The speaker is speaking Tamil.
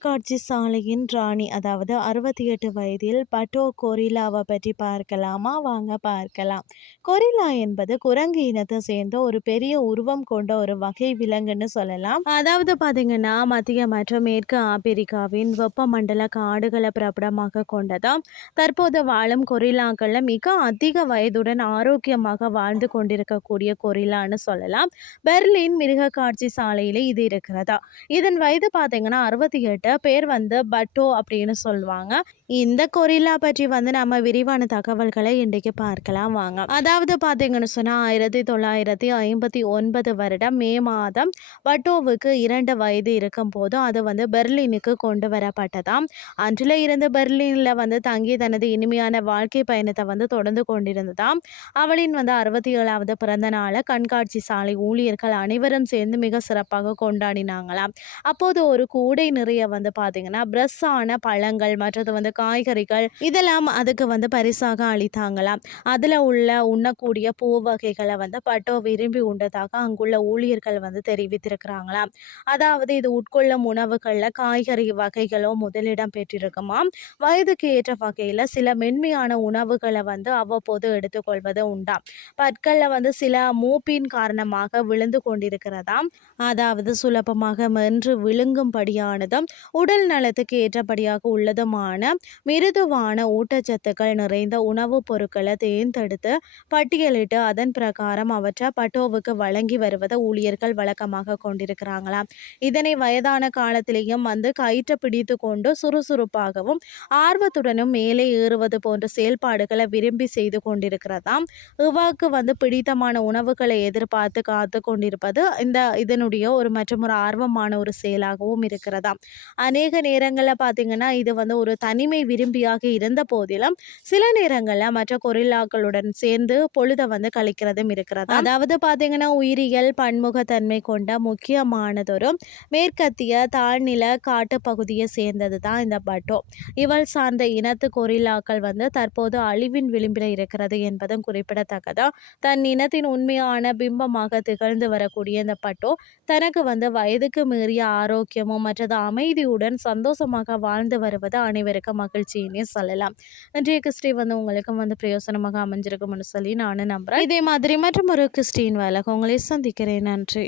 காட்சி சாலையின் ராணி அதாவது அறுபத்தி எட்டு வயதில் பட்டோ கொரில்லாவை பற்றி பார்க்கலாமா? வாங்க பார்க்கலாம். கொரில்லா என்பது குரங்கு இனத்தை சேர்ந்த ஒரு பெரிய உருவம் கொண்ட ஒரு வகை விலங்குன்னு சொல்லலாம். அதாவது பார்த்தீங்கன்னா மத்திய மற்றும் மேற்கு ஆப்பிரிக்காவின் வெப்பமண்டல காடுகளை பிரபலமாக கொண்டதாம். தற்போது வாழும் கொரில்லாக்கள்ல மிக அதிக வயதுடன் ஆரோக்கியமாக வாழ்ந்து கொண்டிருக்கக்கூடிய கொரில்லான்னு சொல்லலாம். பெர்லின் மிருகக்காட்சி சாலையில இது இருக்கிறதா? இதன் வயது பார்த்தீங்கன்னா அறுபத்தி எட்டு பேர் வந்து பட்டோ அப்படின்னு சொல்லுவாங்க. இந்த கொரில்லா பற்றி வந்து நம்ம விரிவான தகவல்களை இன்றைக்கு பார்க்கலாம் வாங்க. அதாவது பார்த்தீங்கன்னு சொன்னால் ஆயிரத்தி தொள்ளாயிரத்தி ஐம்பத்தி ஒன்பது வருடம் மே மாதம் பட்டோவுக்கு இரண்டு வயது இருக்கும் போது அது வந்து பெர்லினுக்கு கொண்டு வரப்பட்டதாம். அன்றில் இருந்து பெர்லினில் வந்து தங்கி தனது இனிமையான வாழ்க்கை பயணத்தை வந்து தொடர்ந்து கொண்டிருந்ததாம். அவளின் வந்து அறுபத்தி ஏழாவது பிறந்த நாளை கண்காட்சி சாலை ஊழியர்கள் அனைவரும் சேர்ந்து மிக சிறப்பாக கொண்டாடினாங்களாம். அப்போது ஒரு கூடை நிறைய வந்து பார்த்தீங்கன்னா பிரஸ்ஸான பழங்கள் மற்றது வந்து காய்கறிகள் இதெல்லாம் அதுக்கு வந்து பரிசாக அளித்தாங்களாம். அதில் உள்ள உண்ணக்கூடிய பூ வகைகளை வந்து பட்டோ விரும்பி உண்டதாக அங்குள்ள ஊழியர்கள் வந்து தெரிவித்திருக்கிறாங்களாம். அதாவது இது உட்கொள்ளும் உணவுகளில் காய்கறி வகைகளோ முதலிடம் பெற்றிருக்குமாம். வயதுக்கு ஏற்ற வகையில் சில மென்மையான உணவுகளை வந்து அவ்வப்போது எடுத்துக்கொள்வது உண்டாம். பற்களில் வந்து சில மூப்பின் காரணமாக விழுந்து கொண்டிருக்கிறதாம். அதாவது சுலபமாக மென்று விழுங்கும்படியானதும் உடல் நலத்துக்கு ஏற்றபடியாக உள்ளதுமான மிருதுவான ஊட்டச்சத்துக்கள் நிறைந்த உணவுப் பொருட்களை தேர்ந்தெடுத்து பட்டியலிட்டு அதன் பிரகாரம் அவற்றை பட்டோவுக்கு வழங்கி வருவதை ஊழியர்கள் வழக்கமாக கொண்டிருக்கிறாங்களாம். இதனை வயதான காலத்திலேயும் வந்து கயிற்ற பிடித்து கொண்டு சுறுசுறுப்பாகவும் ஆர்வத்துடனும் மேலே ஏறுவது போன்ற செயல்பாடுகளை விரும்பி செய்து கொண்டிருக்கிறதாம். இவாக்கு வந்து பிடித்தமான உணவுகளை எதிர்பார்த்து காத்து கொண்டிருப்பது இந்த இதனுடைய ஒரு மற்றும் ஒரு ஆர்வமான ஒரு செயலாகவும் இருக்கிறதாம். அநேக நேரங்களில் பார்த்தீங்கன்னா இது வந்து ஒரு தனிமை விரும்பியாக இருந்த போதிலும் சில நேரங்களில் மற்ற கொரில்லாக்களுடன் சேர்ந்து பொழுதை வந்து கழிக்கிறதும் இருக்கிறது. அதாவது பார்த்தீங்கன்னா உயிரியல் பன்முகத்தன்மை கொண்ட முக்கியமானதொரு மேற்கத்திய தாழ்நில காட்டு பகுதியை சேர்ந்தது தான் இந்த பட்டோ. இவள் சார்ந்த இனத்து கொரில்லாக்கள் வந்து தற்போது அழிவின் விளிம்பில் இருக்கிறது என்பதும் குறிப்பிடத்தக்கதா. தன் இனத்தின் உண்மையான பிம்பமாக திகழ்ந்து வரக்கூடிய இந்த பட்டோ தனக்கு வந்து வயதுக்கு மீறிய ஆரோக்கியமும் மற்றது அமைதியுடன் சந்தோஷமாக வாழ்ந்து வருவது அனைவருக்கும் மகிழ்ச்சியினே சொல்லலாம். இன்றைய கிறிஸ்டி. வந்து உங்களுக்கும் வந்து பிரயோசனமாக அமைஞ்சிருக்கும்னு சொல்லி நானும் நம்புகிறேன் இதே மாதிரி மற்றும் ஒரு கிறிஸ்டின் வேலை உங்களை சந்திக்கிறேன். நன்றி.